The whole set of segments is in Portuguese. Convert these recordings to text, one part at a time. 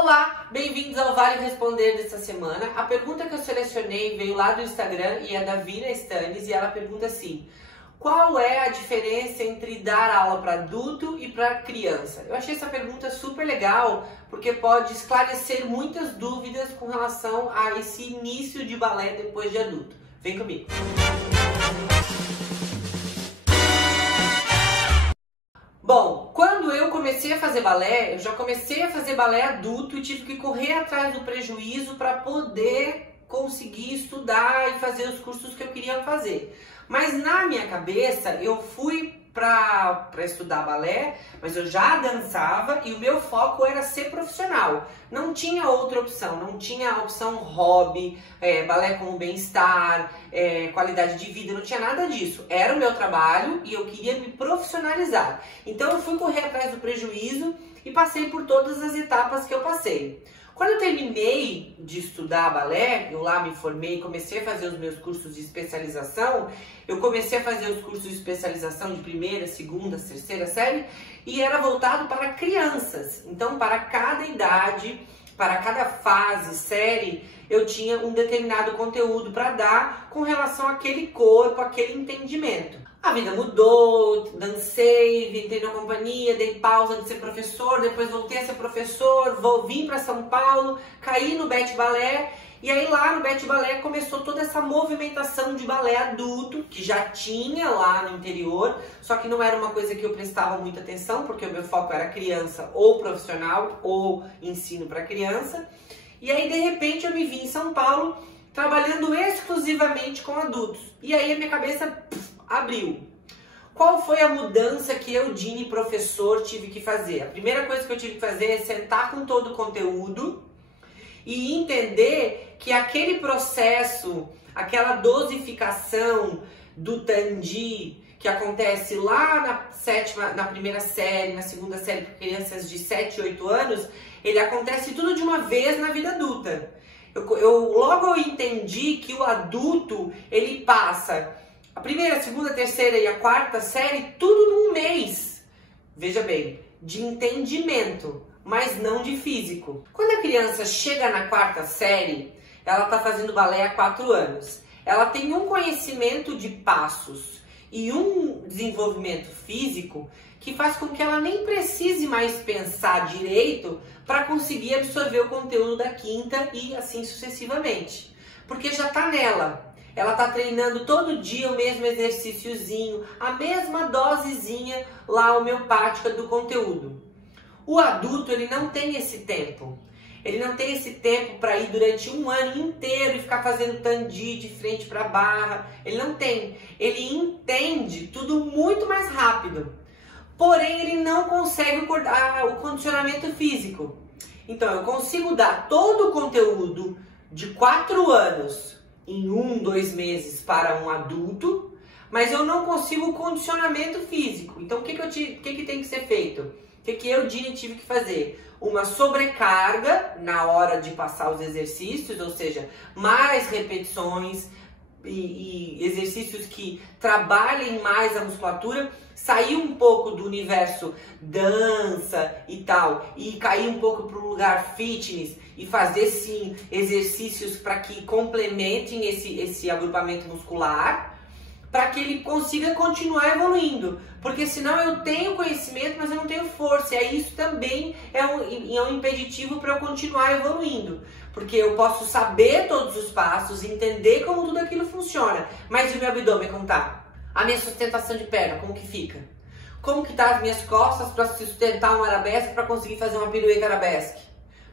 Olá, bem-vindos ao Vale Responder desta semana. A pergunta que eu selecionei veio lá do Instagram e é da Vina Stanis e ela pergunta assim: qual é a diferença entre dar aula para adulto e para criança? Eu achei essa pergunta super legal porque pode esclarecer muitas dúvidas com relação a esse início de balé depois de adulto. Vem comigo! Bom, quando eu comecei a fazer balé, eu já comecei a fazer balé adulto e tive que correr atrás do prejuízo para poder conseguir estudar e fazer os cursos que eu queria fazer. Mas na minha cabeça, eu fui para estudar balé, mas eu já dançava e o meu foco era ser profissional. Não tinha outra opção, não tinha a opção hobby, balé como bem-estar, qualidade de vida, não tinha nada disso. Era o meu trabalho e eu queria me profissionalizar. Então eu fui correr atrás do prejuízo e passei por todas as etapas que eu passei. Quando eu terminei de estudar balé, eu lá me formei, comecei a fazer os meus cursos de especialização, eu comecei a fazer os cursos de especialização de primeira, segunda, terceira série e era voltado para crianças. Então, para cada idade, para cada fase, série, eu tinha um determinado conteúdo para dar com relação àquele corpo, àquele entendimento. A vida mudou, dancei, entrei na companhia, dei pausa de ser professor, depois voltei a ser professor, vim para São Paulo, caí no Bet Balé e aí lá no Bet Balé começou toda essa movimentação de balé adulto que já tinha lá no interior, só que não era uma coisa que eu prestava muita atenção porque o meu foco era criança ou profissional ou ensino para criança. E aí de repente eu me vi em São Paulo trabalhando exclusivamente com adultos e aí a minha cabeça abriu. Qual foi a mudança que eu, Dini, professor, tive que fazer? A primeira coisa que eu tive que fazer é sentar com todo o conteúdo e entender que aquele processo, aquela dosificação do Tandi que acontece lá na primeira série, na segunda série para crianças de 7, 8 anos, ele acontece tudo de uma vez na vida adulta. Logo eu entendi que o adulto, ele passa a primeira, a segunda, a terceira e a quarta série, tudo num mês. Veja bem, de entendimento, mas não de físico. Quando a criança chega na quarta série, ela está fazendo balé há 4 anos. Ela tem um conhecimento de passos e um desenvolvimento físico que faz com que ela nem precise mais pensar direito para conseguir absorver o conteúdo da quinta e assim sucessivamente. Porque já está nela. Ela está treinando todo dia o mesmo exercíciozinho, a mesma dosezinha lá homeopática do conteúdo. O adulto, ele não tem esse tempo. Ele não tem esse tempo para ir durante um ano inteiro e ficar fazendo Tandi de frente para a barra. Ele não tem. Ele entende tudo muito mais rápido. Porém, ele não consegue o condicionamento físico. Então, eu consigo dar todo o conteúdo de 4 anos em 1, 2 meses para um adulto, mas eu não consigo o condicionamento físico. Então, o que tem que ser feito? O que eu, Dini, tive que fazer? Uma sobrecarga na hora de passar os exercícios, ou seja, mais repetições e exercícios que trabalhem mais a musculatura, sair um pouco do universo dança e tal, e cair um pouco para o lugar fitness e fazer sim exercícios para que complementem esse agrupamento muscular, para que ele consiga continuar evoluindo, porque senão eu tenho conhecimento, mas eu não tenho força, e aí isso também é um impeditivo para eu continuar evoluindo, porque eu posso saber todos os passos, entender como tudo aquilo funciona, mas e o meu abdômen como tá? A minha sustentação de perna, como que fica? Como que tá as minhas costas para sustentar um arabesque, para conseguir fazer uma pirueta arabesque?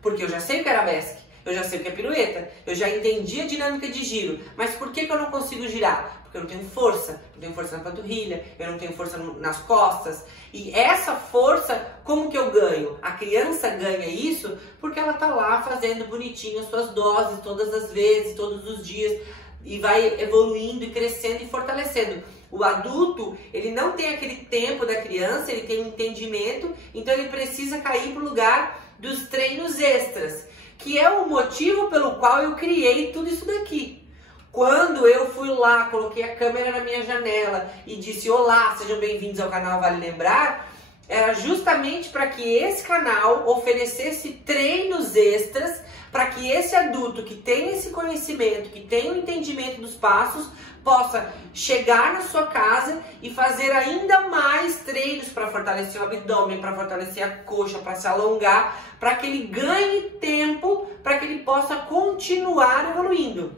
Porque eu já sei o que é arabesque, eu já sei o que é pirueta, eu já entendi a dinâmica de giro, mas por que eu não consigo girar? Porque eu não tenho força, eu não tenho força na panturrilha, eu não tenho força nas costas. E essa força, como que eu ganho? A criança ganha isso porque ela tá lá fazendo bonitinho as suas doses todas as vezes, todos os dias, e vai evoluindo e crescendo e fortalecendo. O adulto, ele não tem aquele tempo da criança, ele tem um entendimento, então ele precisa cair para o lugar dos treinos extras, que é o motivo pelo qual eu criei tudo isso daqui. Quando eu fui lá, coloquei a câmera na minha janela e disse: olá, sejam bem-vindos ao canal Vale Lembrar, era justamente para que esse canal oferecesse treinos extras para que esse adulto que tem esse conhecimento, que tem o entendimento dos passos, possa chegar na sua casa e fazer ainda mais treinos para fortalecer o abdômen, para fortalecer a coxa, para se alongar, para que ele ganhe tempo, para que ele possa continuar evoluindo.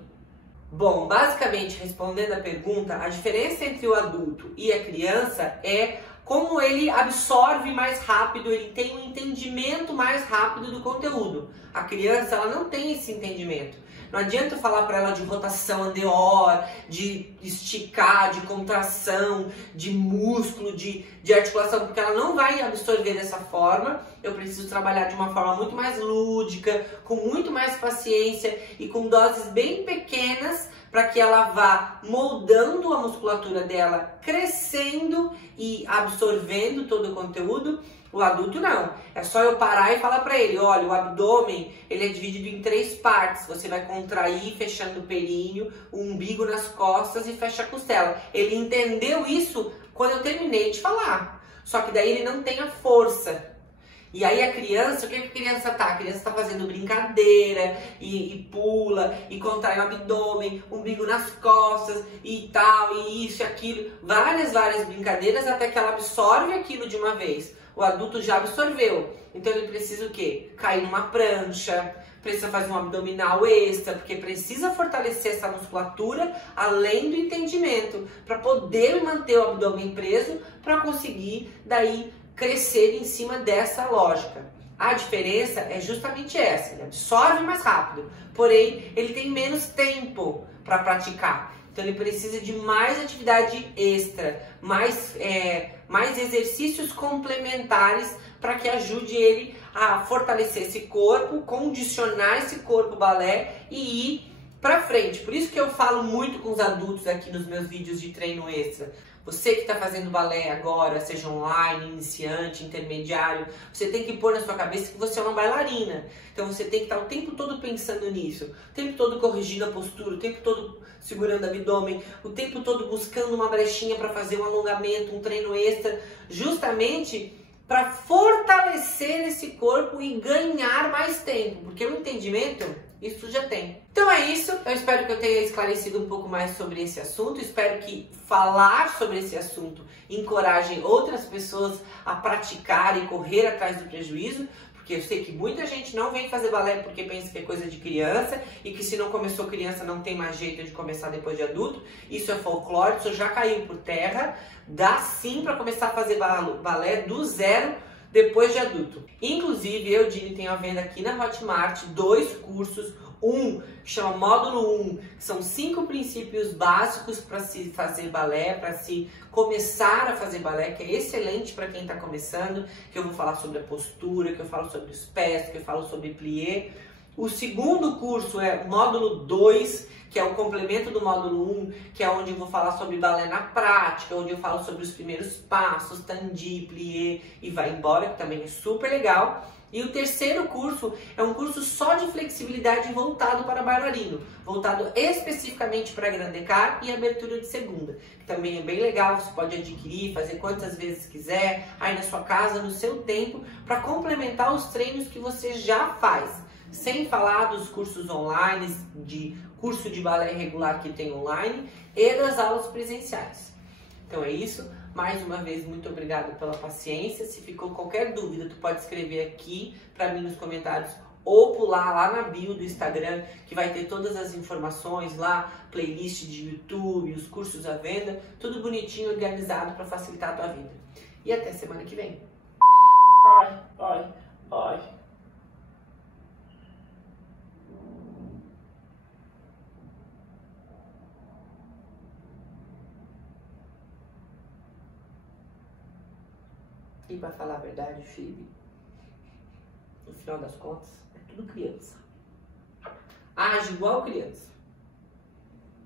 Bom, basicamente respondendo a pergunta, a diferença entre o adulto e a criança é como ele absorve mais rápido, ele tem um entendimento mais rápido do conteúdo. A criança, ela não tem esse entendimento. Não adianta eu falar para ela de rotação anterior, de esticar, de contração, de músculo, de articulação, porque ela não vai absorver dessa forma. Eu preciso trabalhar de uma forma muito mais lúdica, com muito mais paciência e com doses bem pequenas, para que ela vá moldando a musculatura dela, crescendo e absorvendo todo o conteúdo. O adulto não, é só eu parar e falar para ele, olha, o abdômen ele é dividido em 3 partes, você vai contrair fechando o períneo, o umbigo nas costas e fecha a costela. Ele entendeu isso quando eu terminei de falar, só que daí ele não tem a força. E aí a criança, o que a criança tá? A criança tá fazendo brincadeira e pula e contrai o abdômen, umbigo nas costas e tal, e isso e aquilo, várias brincadeiras até que ela absorve aquilo de uma vez. O adulto já absorveu, então ele precisa o quê? Cair numa prancha, precisa fazer um abdominal extra, porque precisa fortalecer essa musculatura além do entendimento, para poder manter o abdômen preso, para conseguir daí crescer em cima dessa lógica. A diferença é justamente essa, ele absorve mais rápido, porém ele tem menos tempo para praticar. Então ele precisa de mais atividade extra, mais exercícios complementares para que ajude ele a fortalecer esse corpo, condicionar esse corpo balé e ir para frente. Por isso que eu falo muito com os adultos aqui nos meus vídeos de treino extra. Você que está fazendo balé agora, seja online, iniciante, intermediário, você tem que pôr na sua cabeça que você é uma bailarina. Então você tem que estar o tempo todo pensando nisso, o tempo todo corrigindo a postura, o tempo todo segurando o abdômen, o tempo todo buscando uma brechinha para fazer um alongamento, um treino extra, justamente para fortalecer esse corpo e ganhar mais tempo, porque o entendimento isso já tem. Então é isso, eu espero que eu tenha esclarecido um pouco mais sobre esse assunto, espero que falar sobre esse assunto encoraje outras pessoas a praticar e correr atrás do prejuízo, porque eu sei que muita gente não vem fazer balé porque pensa que é coisa de criança e que se não começou criança não tem mais jeito de começar depois de adulto. Isso é folclore, isso já caiu por terra, dá sim para começar a fazer balé do zero depois de adulto. Inclusive, eu, Dini, tenho à venda aqui na Hotmart 2 cursos. Um que chama Módulo 1, que são 5 princípios básicos para se fazer balé, para se começar a fazer balé, que é excelente para quem está começando, que eu vou falar sobre a postura, que eu falo sobre os pés, que eu falo sobre plié. O segundo curso é Módulo 2, que é o complemento do Módulo 1, que é onde eu vou falar sobre balé na prática, onde eu falo sobre os primeiros passos, tandi, plié e vai embora, que também é super legal. E o terceiro curso é um curso só de flexibilidade voltado para bailarino, voltado especificamente para grande car e abertura de segunda, que também é bem legal, você pode adquirir, fazer quantas vezes quiser, aí na sua casa, no seu tempo, para complementar os treinos que você já faz. Sem falar dos cursos online, de curso de balé regular que tem online e das aulas presenciais. Então é isso. Mais uma vez, muito obrigada pela paciência. Se ficou qualquer dúvida, tu pode escrever aqui para mim nos comentários ou pular lá na bio do Instagram, que vai ter todas as informações lá, playlist de YouTube, os cursos à venda, tudo bonitinho, organizado para facilitar a tua vida. E até semana que vem. Ai, ai, ai. E para falar a verdade, filho, no final das contas, é tudo criança. Age igual criança.